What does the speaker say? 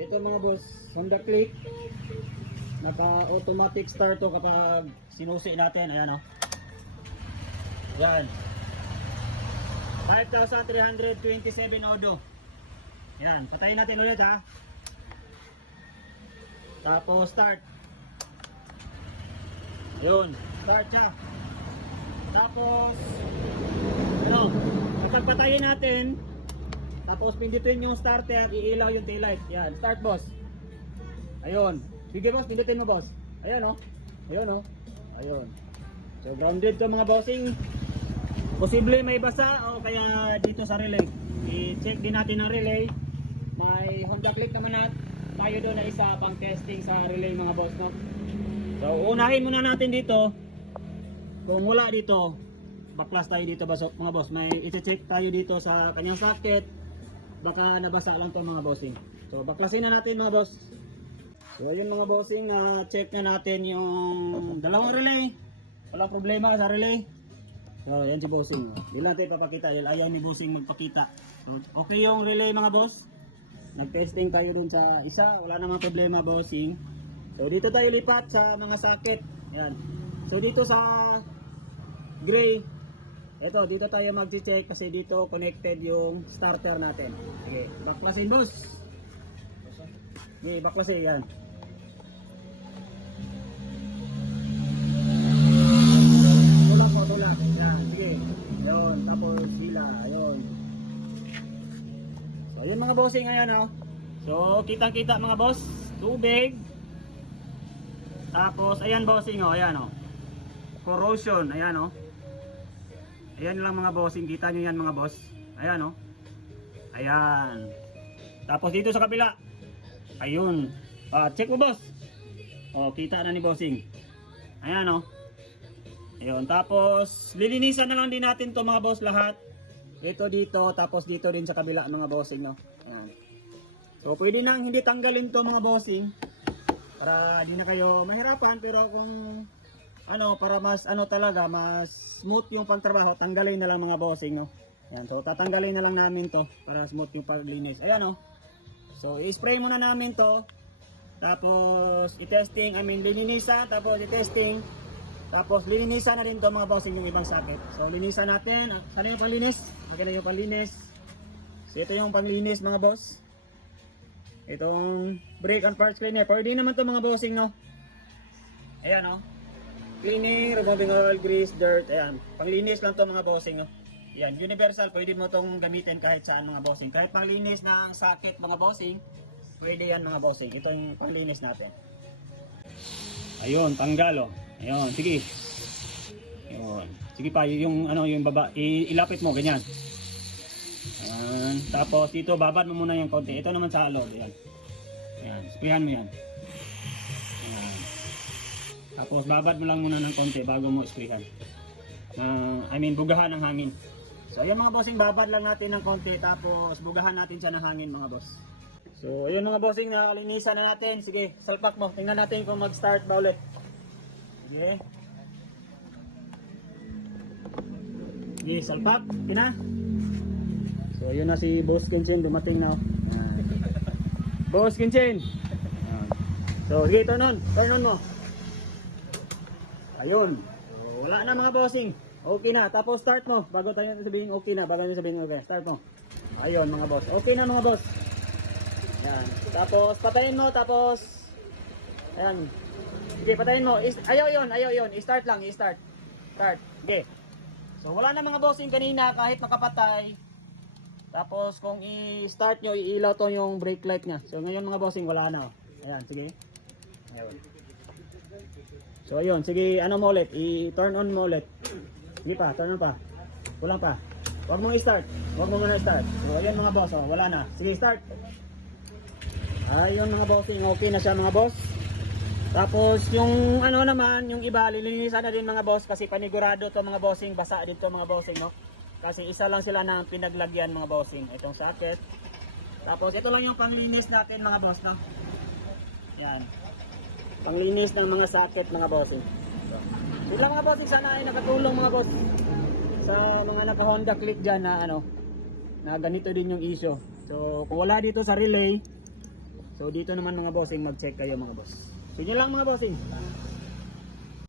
Ito mga boss, Honda Click. Naka-automatic start to kapag sinusi natin. Ayan o. Ayan. 5,327 odo. Ayan, patayin natin ulit ha. Tapos start. Ayun, start siya. Tapos ano, kapag patayin natin, tapos pindutin yung starter, iilaw yung taillight. Yan, start boss. Ayun. Sige boss, pindutin mo boss. Ayan oh. Ayun oh. Ayun. So grounded to mga bossing. Posible may basa o kaya dito sa relay. I-check din natin ang relay. May Honda Click naman tayo doon na isa pang testing sa relay mga boss no. So unahin muna natin dito. Kung wala dito, baklas tayo dito mga boss. May i-check tayo dito sa kanyang socket. Baka nabasa lang to mga bossing. So baklasin na natin mga boss. So yun mga bossing, check na natin yung dalawang relay. Walang problema sa relay. So yan si bossing. Hindi lang tayo papakita dahil ayaw ni bossing magpakita. So, okay yung relay mga boss. Nag-testing tayo dun sa isa. Wala namang problema bossing. So dito tayo lipat sa mga socket. Yan. So dito sa gray, ito dito tayo mag-check kasi dito connected yung starter natin. Sige, baklasin boss. Sige, baklasin yan. Tulak po, tulak. Yan, sige. Ayun, tapos sila, ayun. So yun mga bossing ngayon oh. So kitang-kita mga boss, tubig. Tapos ayan bossing oh, ayan oh. Corrosion, ayan oh. Ayan lang mga bossing, kita nyo yan mga boss. Ayan oh. Ayan. Tapos dito sa kabila. Ayun. Check mo boss. Oh, kita na ni bossing. Ayan oh. Ayun, tapos lilinisan na lang din natin to mga boss lahat. Ito dito, tapos dito rin sa kabila mga bossing no. Ayan. So pwede nang hindi tanggalin to mga bossing. Para di na kayo mahirapan, pero kung ano, para mas ano talaga, mas smooth yung pagtrabaho, tanggalin na lang mga bossing no. Ayan, so tatanggalin na lang namin to para smooth yung paglinis. Ayan no. So i-spray muna namin to. Tapos i-testing, lilinisan, tapos i-testing. Tapos lilinisan na din to mga bossing yung ibang socket. So linisan natin. Sana yung panlinis? Maganda yung panlinis. So ito yung panglinis mga boss. Itong brake and parts cleaner. Pwede naman to mga bossing no. Ayan no. Cleaning, removing oil, grease, dirt, ayan. Panglinis lang to mga bossing, no? Ayan, universal, pwede mo tong gamitin kahit saan mga bossing. Kahit panglinis ng socket mga bossing, pwede yan mga bossing. Ito yung panglinis natin. Ayun, tanggal, oh. Ayun, sige. Ayun. Sige pa, yung ano, yung baba, ilapit mo, ganyan. Ayan. Tapos dito, babad mo muna yung konti. Ito naman sa loob, ayan. Ayan, sprayan mo yan. Tapos babad mo lang muna ng konti bago mo sprayhan. Bugahan ng hangin. So ayun mga bossing, babad lang natin ng konti tapos bugahan natin siya ng hangin mga boss. So ayun mga bossing, nakalinisan na natin. Sige, salpak mo. Tingnan natin kung mag-start ba ulit. Sige. Sige, salpak. Tina. So ayun na si Boss Kinchin, dumating na. Boss Kinchin. So sige, turn on mo. Ayun. So, wala na mga bossing. Okay na. Tapos start mo. Bago tayo sabihin okay na. Bago tayo sabihin okay. Start mo. Ayun mga boss. Okay na mga boss. Yan. Tapos patayin mo. Tapos. Ayan. Sige, patayin mo. Ayaw yun. I-start lang. I-start. Start. Okay. So wala na mga bossing kanina kahit nakapatay. Tapos kung i-start nyo, iilaw to yung brake light nya. So ngayon mga bossing wala na. Ayan. Sige. Ayun. So ayun, sige, ano mo ulit, i-turn on mo ulit. Sige pa, turn on pa. Kulang pa. Huwag mong i-start. Huwag mong i-start. So ayun mga boss, oh, wala na. Sige, start. Ayun mga bossing, okay na siya mga boss. Tapos yung ano naman, yung iba, lilinisan na din mga boss kasi panigurado to mga bossing, basa din to mga bossing, no? Kasi isa lang sila na pinaglagyan mga bossing, itong socket. Tapos ito lang yung panglinis natin mga boss, no? Yan. Panglinis ng mga socket mga bossing. Sila mga bossing, sana ay nakatulong mga boss sa mga naka Honda Click dyan na ano, na ganito din yung issue. So kung wala dito sa relay, So dito naman mga bossing, mag-check kayo mga boss. So yun lang mga bossing.